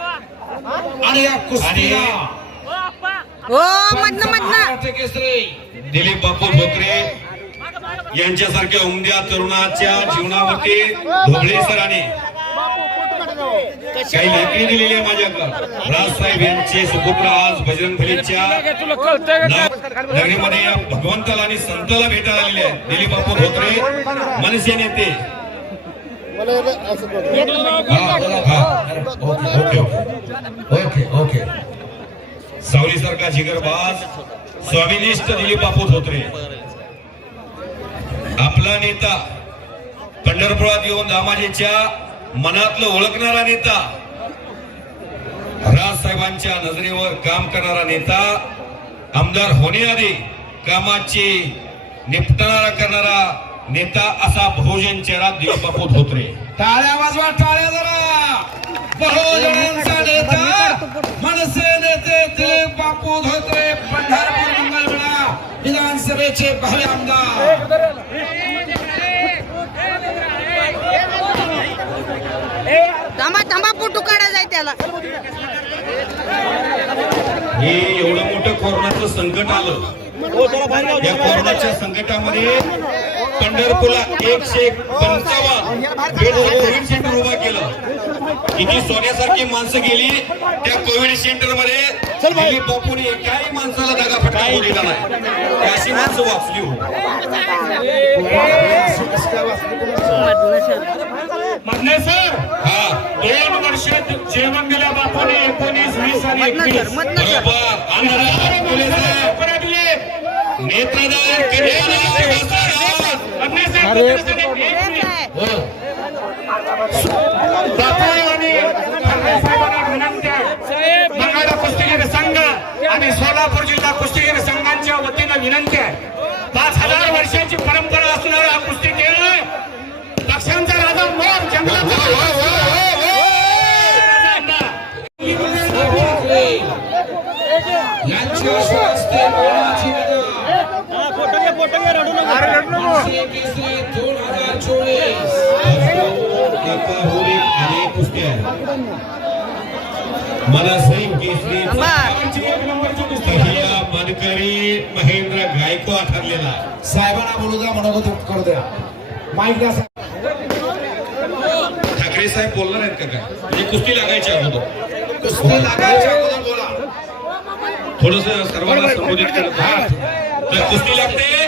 आणि या कुस्तीला हो मधनं मधनं. महाराष्ट्र केसरी. दिलीप बापू धोत्रे यांच्यासारख्या उमद्या तरुणाच्या जीवनावरती ढोबळे सरांनी काही लेखणी दिलेली आहे माझ्याकडे राजसाहेब यांचे सुपुत्र आज बजरंग बलीच्या नगरीमध्ये या भगवंताला आणि संताला भेटायला आलेले आहेत. दिलीप बापू धोत्रे मनसे नेते. Okay okay. Okay okay. सावलीसारखा जिगरबाज स्वामिनिष्ठ दिलीप बापू धोत्रे. आपला नेता पंढरपुरात येऊन दामाजीच्या मनातलं ओळखणारा नेता राजसाहेबांच्या नजरेवर काम करणारा नेता आमदार होण्याआधी कामाची निपटणारा करणारा नेता असा बहुजन चेहरा दिलीप धोत्रे टाळ्या वाजवा टाळ्या जरा. बहुजनांचा नेता मनसे नेते दिलीप बापू धोत्रे पंढरपूर मंगळवेढा विधानसभेचे भावी आमदार. थांबा थांबा काढा जाय त्याला. हे एवढं मोठं कोरोनाचं संकट आलं. या कोरोनाच्या संकटामध्ये पंढरपूरला एकशे पंचावन्न बेड कोविड सेंटर उभा केलं. किती सोन्यासारखी माणसं गेली त्या कोविड सेंटरमध्ये बापूने एकाही माणसाला दगा फटका दिला नाही. ही अशी माणसं वाचली हो. सर. हा. दोन वर्ष जेवण दिल्या बापाने एकोणीस वीस आणि बरोबर. नेत्रदान कन्यादान मंगळा कुस्तीगीर संघ आणि सोलापूर जिल्हा कुस्तीगीर संघांच्या वतीनं विनंती आहे. पाच हजार वर्षाची परंपरा असणारा हा कुस्ती खेळ आहे. पक्ष्यांचा राजा मोर हस्ते मानाची गदा. मनसे केसरी दोन हजार चोवीस एका होळीत अनेक कुस्त्या मला सैन केसरी पहिला मानकरी महेंद्र गायकवाड ठरलेला. साहेबांना बोलू द्या व्यक्त करू द्या. माईक द्या साहेब. ठाकरे साहेब बोलणार आहेत का काय? म्हणजे कुस्ती लागायच्या अगोदर. कुस्ती लागायच्या अगोदर बोला. थोडस सर्वांना संबोधित करत. तर कुस्ती लागते.